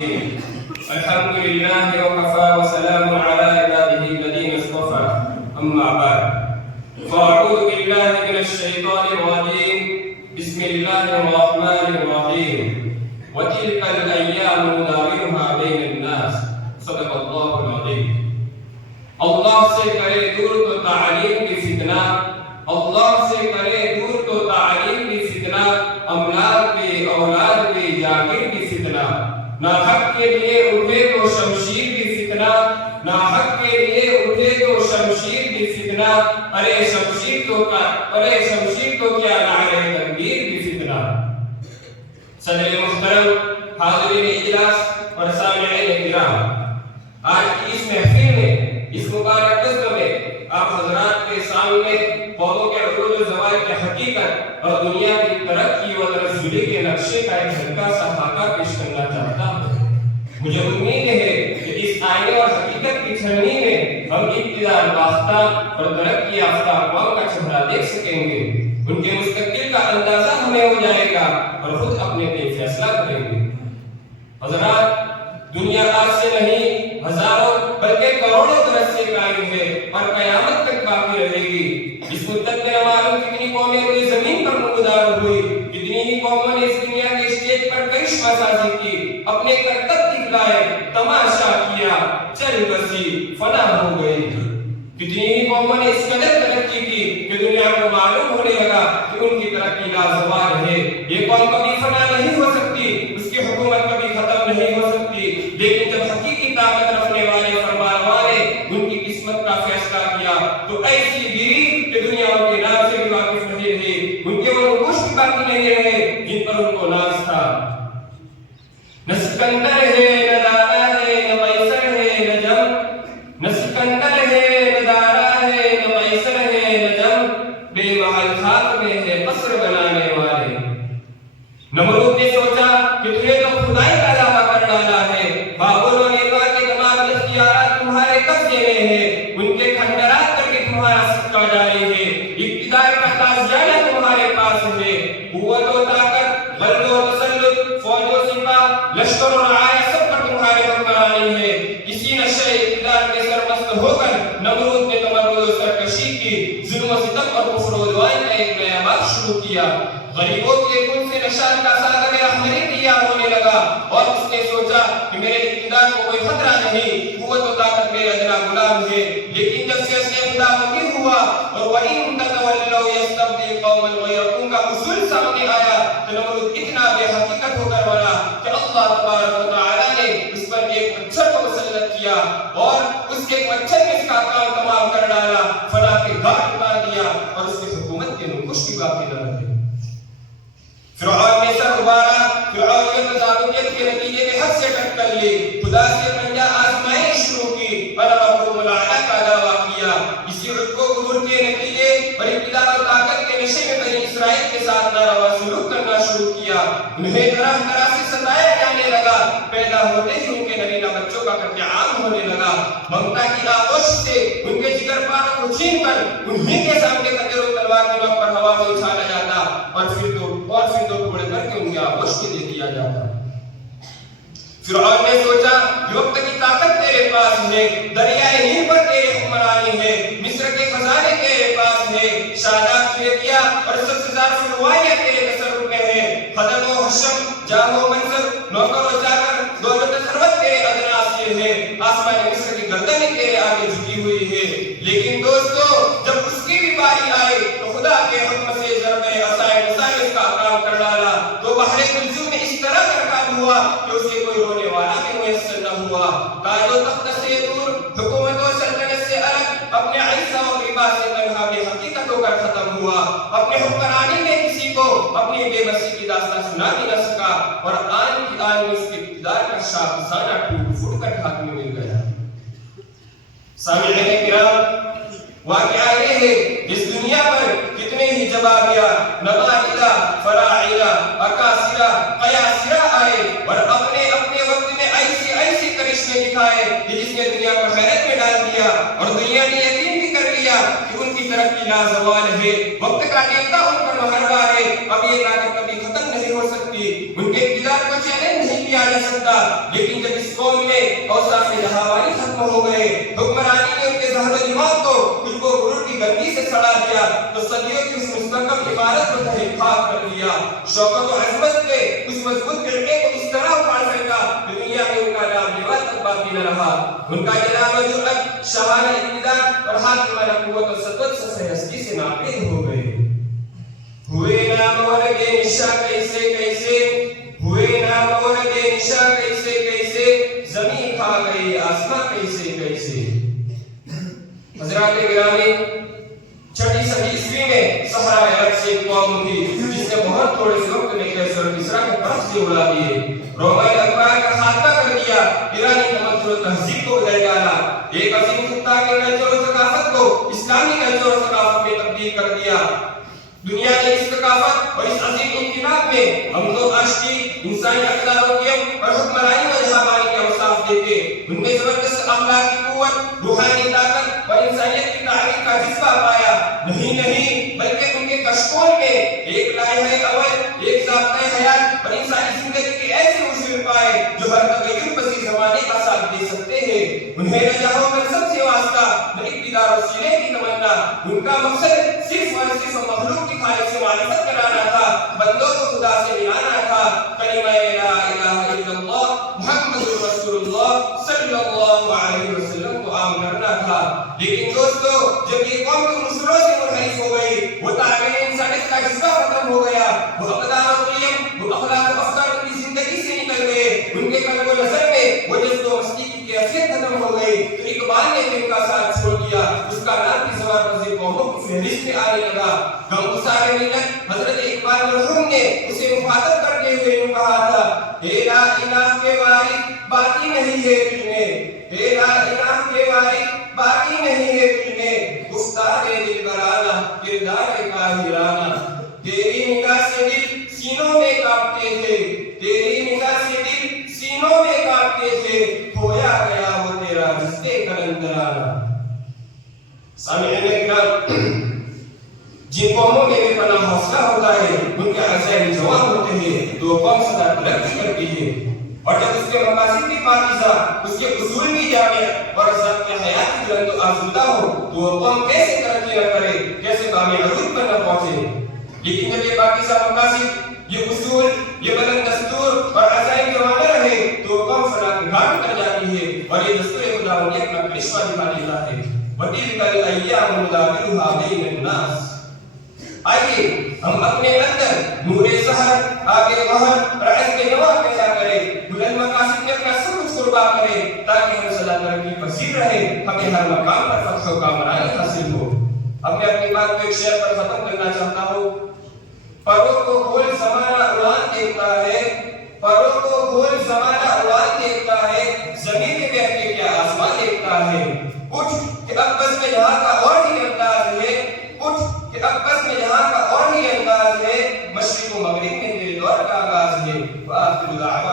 الحمد لله وكفى وسلام على عباده الذين اصطفى أما بعد فأعوذ بالله من الشيطان الرجيم بسم الله الرحمن الرحيم وتلك الأيام نداولها بين الناس صدق الله العظيم اللہ سے کرے دور تو تعلیم کی فتنہ اللہ سے کرے دور تو تعلیم کی فتنہ املاک کی اولاد کی جاگیر کی فتنہ نہ حق کے لیے اٹھے تو شمشیر کی فتنہ نہ حق کے لیے اٹھے تو شمشیر کی فتنہ ارے شمشیر تو کیا نعرہ تکبیر کی فتنہ صدر محترم حاضرین اجلاس اور سامعین کرام آج کی اس محفل میں اس مبارک قسم میں آپ حضرات کے سامنے قوموں کے عروج و زوال کی حقیقت اور دنیا کی ترقی و ترقی کے نقشے کا ایک ہلکا سا خاکہ پیش کرنا چاہتا ہوں۔ مجھے امید ہے کہ اس آئینے اور حقیقت کی چھلنی میں ہم اقتدار یافتہ اور ترقی یافتہ اقوام کا چہرہ دیکھ سکیں گے، ان کے مستقبل کا اندازہ ہمیں ہو جائے گا اور خود اپنے لیے فیصلہ کریں گے۔ حضرات، دنیا آج سے نہیں ہزاروں بلکہ کروڑوں برس سے قائم ہے اور قیامت تک باقی رہے گی۔ اس مدت میں نہ معلوم کتنی قومیں روئے زمین پر نمودار ہوئی، کتنی ہی قوموں نے اس دنیا کے اسٹیج پر کرشمہ سازی کی، اپنے کرتب دکھلائے، تماشا کیا، چل بسی، فنا ہو گئی۔ کتنی ہی قوموں نے اس قدر ترقی کی کہ دنیا کو معلوم ہونے لگا کہ ان کی ترقی لازوال ہے۔ یہ قوم کبھی فنا نہیں ہو سکتی، اس کی حکومت کبھی ختم نہیں ہو سکتی، لیکن جب حقیقی طاقت رکھنے والے فرمانروا نے ان کی قسمت کا فیصلہ کیا تو ایسی گری کہ دنیا ان کے نام سے بھی واقف نہیں رہی، ان کے وہ نقوش بھی باقی نہیں رہے جن پر ان کو ناز تھا۔ نہ سکندر ہے، نہ دارا ہے، نہ قیصر ہے، نہ جم، نہ سکندر ہے، نہ دارا ہے، نہ قیصر ہے، نہ جم، بے محل خاک میں ہے قصر بنانے والے۔ نمرود نے سوچا کہ تمہیں تو خدائی کا دعویٰ کر ڈالا ہے، بابل و نیروا کے تمام اختیارات تمہارے قبضے میں ہیں، ان کے کھنڈرات کر کے تمہارا سکہ جاری ہے، اقتدار کا تازیانہ تمہارے پاس ہے، قوت و طاقت، غلب و تسلط، فوج و سپاہ، لشکر و رعایا سب پر تمہارے حکمرانی ہے۔ کسی نشے اقتدار کے سرمست ہو کر نمرود نے تمرد و سرکشی کی، ظلم و ستم اور کفر و عدوان کا ایک نیا باب شروع کیا۔ غریبوں کے خون سے نشان کا ساغر احمدی تیار ہونے لگا اور اس نے سوچا کہ میرے اقتدار کو کوئی خطرہ نہیں، قوت و طاقت میرے ادنا غلام ہے۔ لیکن جب سے اس نے خدا مخیر ہوا اور وَإِن تَتَوَلَّوْا يَسْتَبْدِلْ قَوْمًا غَيْرَكُمْ کا اصول سامنے آیا تو نمرود اتنا بے حقیقت ہو کر بنا کہ اللہ تبارک و تعالیٰ نے اس پر ایک مچھر کو مسلط کیا اور اس کے مچھر نے اس کا کام تمام کر ڈالا، فنا کے گھاٹ اتار دیا اور اس کی حکومت کے نقوش بھی باقی نہ رہے۔ فرعون نے سر ابارا، فرعونیت و طاغوتیت کے نتیجے میں حد سے ٹکر لی، خدا سے پنجہ آزمائش شروع کی اور ربکم العلیٰ کا دعویٰ کیا۔ اسی عجب و غرور کے نتیجے اور اقتدار و طاقت کے نشے میں بنی اسرائیل کے ساتھ ناروا سلوک کرنا شروع کیا، انہیں طرح طرح سے ستایا جانے لگا، پیدا ہوتے ہی ان کے نابینا بچوں کا قتل عام ہونے لگا، ممتا کی آغوش سے ان کے جگر پانوں کو چھین کر انہیں کے سامنے خنجر و تلوار کے نوک پر ہوا میں اچھالا جاتا اور پھر دو ٹکڑے کر کے ان کے آغوش میں دے دیا جاتا۔ فرعون نے سوچا کہ وقت کی طاقت تیرے پاس ہے، دریائے نیل پر تیرے حکمرانی ہے، مصر کے خزانے تیرے پاس ہے، شاداب فیدیا اور سبززار فلوائیاں تیرے تصرف میں ہے، خدم و حشم، جاہ و منصب، نوکر و چاکر، دولت و ثروت تیرے ادناس سے ہے، آسمان مصر کی گردنیں تیرے آگے جھکی ہوئی ہے۔ لیکن دوستو، جب اس کی بھی باری آئے تو خدا کے حکم سے ضرب عصائے مصائب کا کام کر ڈالا تو بحر کلثوم میں اس طرح برکات ہوا کہ اسے کوئی رونے والا بھی میسر نہ ہوا۔ تاج و تخت سے دور، حکومت و سلطنت سے الگ، اپنے عیسیٰ و لباس سے تنہا بے حقیقت ہو کر ختم ہوا، اپنے حکمرانی میں کسی کو اپنی بے بسی کی داستان سنا بھی نہ سکا اور آن کی آن میں اس کے اقتدار کا شاہزادہ ٹوٹ پھوٹ کر ہاتھ میں مل گیا۔ سامعین کرام، واقعہ یہ ہے اس دنیا پر کتنے ہی جبابرہ، نمائدہ، فراعنہ، اکاسرہ، قیاسرہ آئے اور اپنے وقت میں ایسی کرشمے دکھائے کہ جس نے دنیا کو حیرت میں ڈال دیا اور دنیا نے یقین بھی کر لیا کہ ان کی ترقی لازوال ہے، وقت کا نیتا ان پر مہربان ہے، اب یہ طاقت کبھی ختم نہیں ہو سکتی، ان کے اقتدار کو چیلنج نہیں کیا جا نہیں سکتا، لیکن جب اس قوم میں اوصاف جہاوانی ختم ہو گئے، حکمرانی نے ان کے ذہن و دماغ کو کچھ کو غرور کی گندی سے سڑا دیا تو صدیوں کی اس مستحکم عمارت کو تحریک خاک کر دیا، شوکت و عظمت کے اس مضبوط گھرنے کو اس طرح اکھاڑ پھینکا کہ دنیا میں ان کا نام لیوا تک باقی نہ رہا۔ ان کا جناب و جرأت، شاہانہ اقتدار اور حاکمانہ قوت و سطوت سے سرہستی سے ناپید ہو گئے۔ ہوئے نامور بے نشاں کیسے کیسے، ہوئے نامور بے نشاں کیسے کیسے، زمین کھا گئی آسمان کیسے کیسے۔ حضرات گرامی، چھٹی صدی عیسوی میں صحرا عرب سے ایک قوم تھی جس نے بہت تھوڑے سے وقت میں کیسر و کسریٰ کے پرچ سے اڑا دیے، رومن اقوام کا خاتمہ کر دیا، ایرانی تمدن و تہذیب کو بدل ڈالا، ایک عظیم خطہ کے کلچر و ثقافت کو اسلامی کلچر و ثقافت میں تبدیل کر دیا۔ دنیا نے اس ثقافت اور اس عظیم انقلاب میں امن و عاشقی، انسانی اقدار و قیم اور حکمرانی و جہاوانی کے اوصاف دیکھے۔ ان میں زبردست اخلاقی قوت، روحانی طاقت اور انسانیت کی تعمیر کا جذبہ پایا۔ نہیں بلکہ ان کے کشکول میں ایک لائحہ اول، ایک ضابطۂ حیات اور انسانی زندگی کے ایسے اصول پائے جو ہر تغیر پذیر زمانے کا ساتھ دے سکتے ہیں۔ انہیں نہ جہاں منصب سے واسطہ، نہ اقتدار و سینے کی تمنا، ان کا مقصد صرف اور صرف مخلوق کی خالق سے معرفت کرانا تھا، بندوں کو خدا سے ملانا تھا۔ کلمہ لا الہ الا اللہ محمد رسول اللہ صلی اللہ علیہ وسلم کو عام کرنا تھا۔ لیکن دوستو، جب یہ قوم کے مسلموں سے منحرف ہو گئی، وہ تعمیر انسانیت کا جذبہ ختم ہو گیا، وہ اقدار و قیم، وہ اخلاق و افکار کی زندگی سے نکل گئے، ان کے قلب و نظر میں وہ جذب و مستی کی کیفیت ختم ہو گئی، تو اقبال نے بھی ان کا ساتھ چھوڑ دیا، اس کا نام کی زبان پذیر قوموں کی فہرست میں آنے لگا۔ غمگسار ملت حضرت اقبال مرحوم نے اسے مخاطب کرتے ہوئے یوں کہا تھا، اے لا الہ کے وارث باقی نہیں ہے تجھ میں، اے لا الہ کے وارث باقی نہیں ہے تجھ میں، گفتار دل برانہ کردار کاہرانہ، تیری نگاہ سے دل سینوں میں کانپتے تھے، تیری نگاہ سے دل سینوں میں کانپتے تھے، کھویا گیا وہ تیرا رشتے کلندرانہ۔ سامعین کرام، جن قوموں میں بے پناہ حوصلہ ہوتا ہے، ان کے عزائم جواب ہوتے ہیں، تو قوم سدا ترقی کرتی ہے، اور جب اس کے مقاصد بھی پاکیزہ، اس کے اصول بھی جامع اور ضابطۂ حیات کی بلند و آسودہ ہو، تو وہ قوم کیسے ترقی نہ کرے، کیسے بام عروج پر نہ پہنچے۔ لیکن جب یہ پاکیزہ مقاصد، یہ اصول، یہ بلند دستور اور عزائم جواب نہ رہے، تو وہ قوم فنا کے گھاٹ کر جاتی ہے، اور یہ دستور خداوندی اپنا کرشمہ دکھا دیتا ہے۔ وَتِلْكَ الْأَيَّامُ نُدَاوِلُهَا بَيْنَ النَّاسِ۔ آئیے ہم اپنے اندر نور سحر، آگ قہر اور عزم نوا پیدا کریں، بلند مقاصد میں اپنا سب کچھ قربان کریں، تاکہ ہم سدا ترقی پذیر رہیں، ہمیں ہر مقام پر فتح و کامرانی حاصل ہو۔ اب میں اپنی بات کو ایک شعر پر ختم کرنا چاہتا ہوں۔ پروں کو گول زمانہ اڑان دیکھتا ہے، پروں کو گول زمانہ اڑان دیکھتا ہے، زمین میں بیٹھ کے کیا آسمان دیکھتا ہے۔ اٹھ کہ اب بس میں یہاں کا اور ہی انداز ہے، اٹھ کہ اب بس میں یہاں کا اور ہی انداز ہے، مشرق و مغرب میں میرے دور کا آغاز ہے۔ وآخر دعوانا